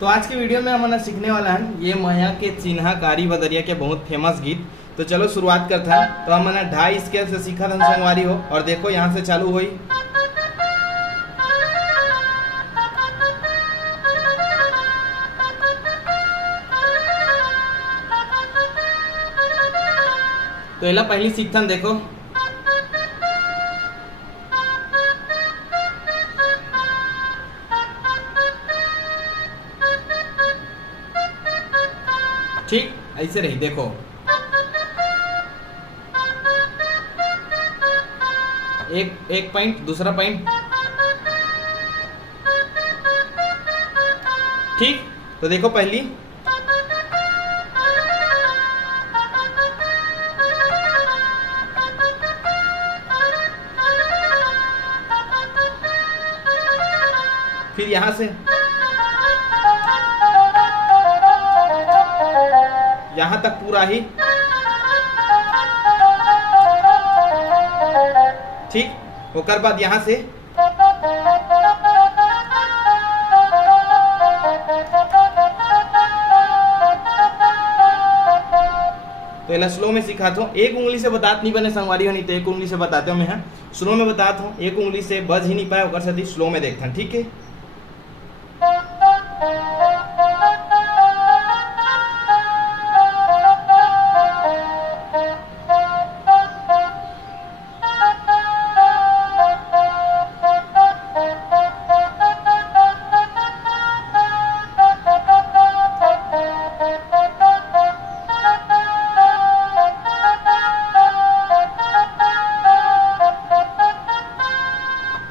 तो आज के वीडियो में हमारा सीखने वाला है ये मैया के चिन्हा कारी बदरिया के बहुत फेमस गीत। तो चलो शुरुआत करते हैं। तो हमने 2.5 स्केल से सीखा था संगवारी हो, और देखो यहाँ से चालू हुई। तो एला पहली सीखता देखो, ठीक ऐसे रही। देखो एक पॉइंट, दूसरा पॉइंट, ठीक। तो देखो पहली, फिर यहां से यहाँ तक पूरा ही, ठीक। ओकर बाद यहाँ से तो एला स्लो में सिखाता हूँ। एक उंगली से बतात नहीं बने संगवारी हो, नहीं तो एक उंगली से बताते हो। मैं हाँ स्लो में बताता हूँ, एक उंगली से बज ही नहीं पाए ओकर साथ ही स्लो में देखता हूँ, ठीक है।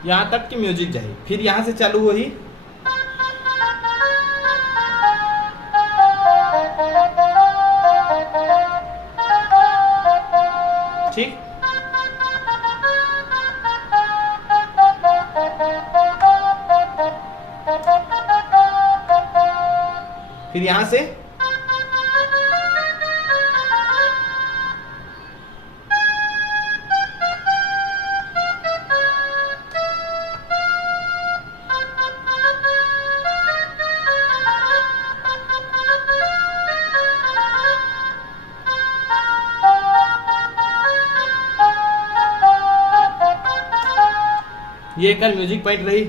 यहाँ तक की म्यूजिक जाए, फिर यहाँ से चालू हुई, ठीक। फिर यहाँ से ये एक म्यूजिक पॉइंट रही।